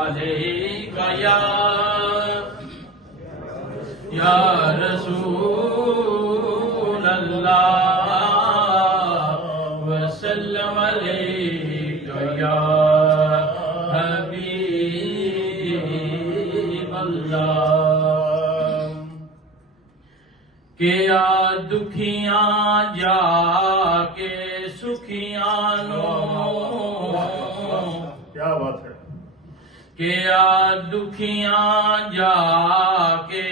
علیکہ یا رسول اللہ وسلم علیکہ یا حبیب اللہ کیا دکھیاں جا کے سکھیاں نو کیا بات ہے کیا دکھیاں جا کے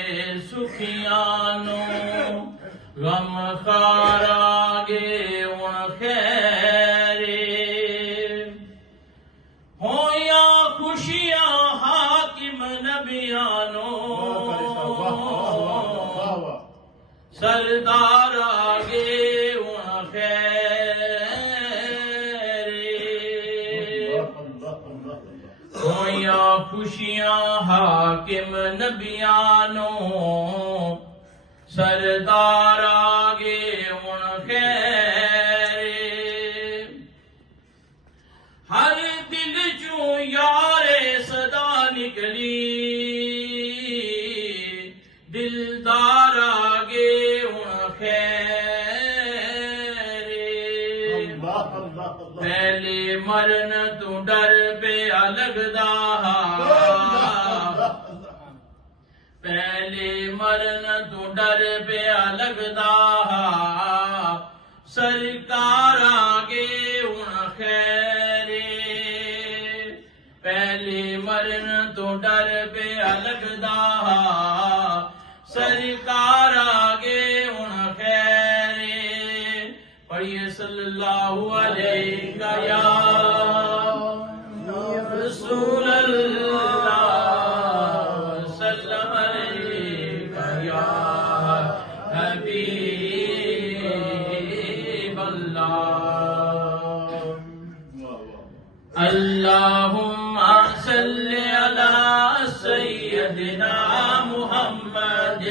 سکھیاں نو غم خارا گے ان خیرے ہوں یا خوشیاں حاکم نبیانو سردار آگے ان خیرے ہوں یا خوشیاں حاکم نبیانو سردار آگے ان خیرے ہر دل چوں یار صدا نکلی دلدار آگے ان خیرے پہلے مرن تو ڈر پہ لگدا پہلے مرن تو ڈر پہ لگدا سرکار آگے ان خیرے پہلے مرن تو ڈر پہ لگدا سرکار آگے ان خیرے پڑھیے صلی اللہ علیہ یا رسول اللہ وسلم علیہ یا حبیب اللہ اللہم صلی علی سیدنا محمد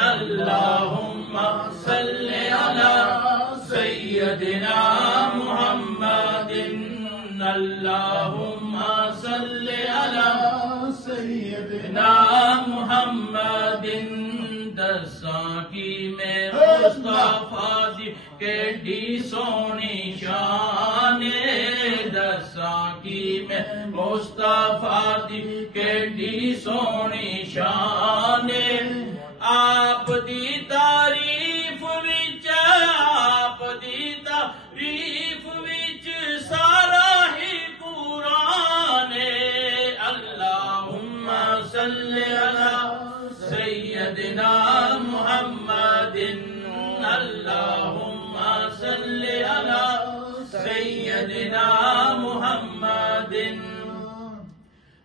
اللہم صلی علی سیدنا محمد اللہم صلی علی سیدنا محمد دساں کی میں مصطفیٰ دی کیڈی سونی شان دساں کی میں مصطفیٰ دی کیڈی سونی شان آپ دی تعریف وچ آپ دی تعریف وچ سارا ہی قرآن اللہم صلی علی سیدنا محمد اللہم صلی علی سیدنا محمد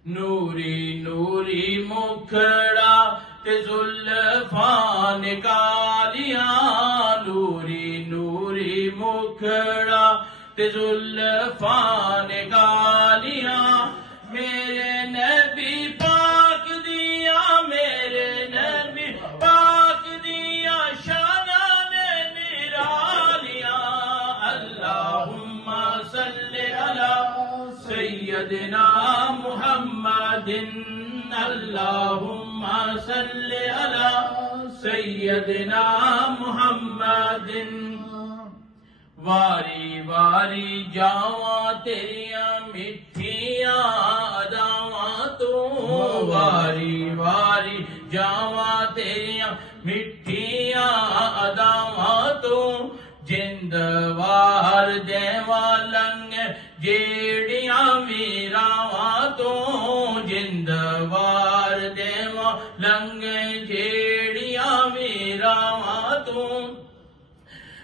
نوری نوری مکھڑا تے زلفاں نکالیاں نوری نوری مکھڑا تے زلفاں نکالیاں میرے نبی پاک دیا میرے نبی پاک دیا شاناں نے نرالیاں اللہم صلی علی سیدنا محمد اللہم صلی علی سیدنا محمد واری واری جاواں تیریاں مٹھیاں اداواں تو واری واری جاواں تیریاں مٹھیاں اداواں تو جند وار دیواں لنگ جیڑیاں میراواں تو جند وار دیواں لنگ جیڑیاں میراواں تو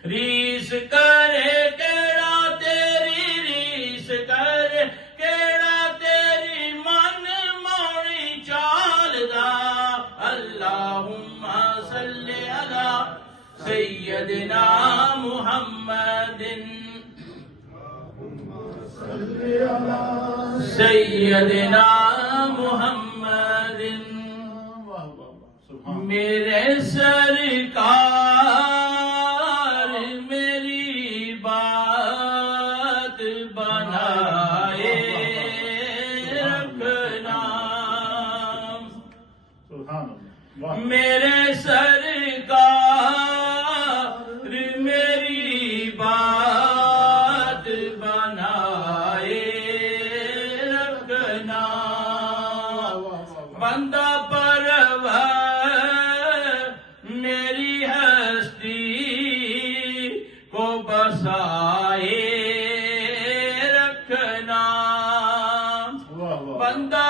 ریس کرے کیڑا تیری ریس کرے کیڑا تیری من موڑی چال دا اللہم صلی علی سیدنا محمد سیدنا محمد میرے سرکار میری بات بنائے رکھنا میرے سرکار میری بات بنائے رکھنا بندہ پرور میری ہستی کو بسائے رکھنا بندہ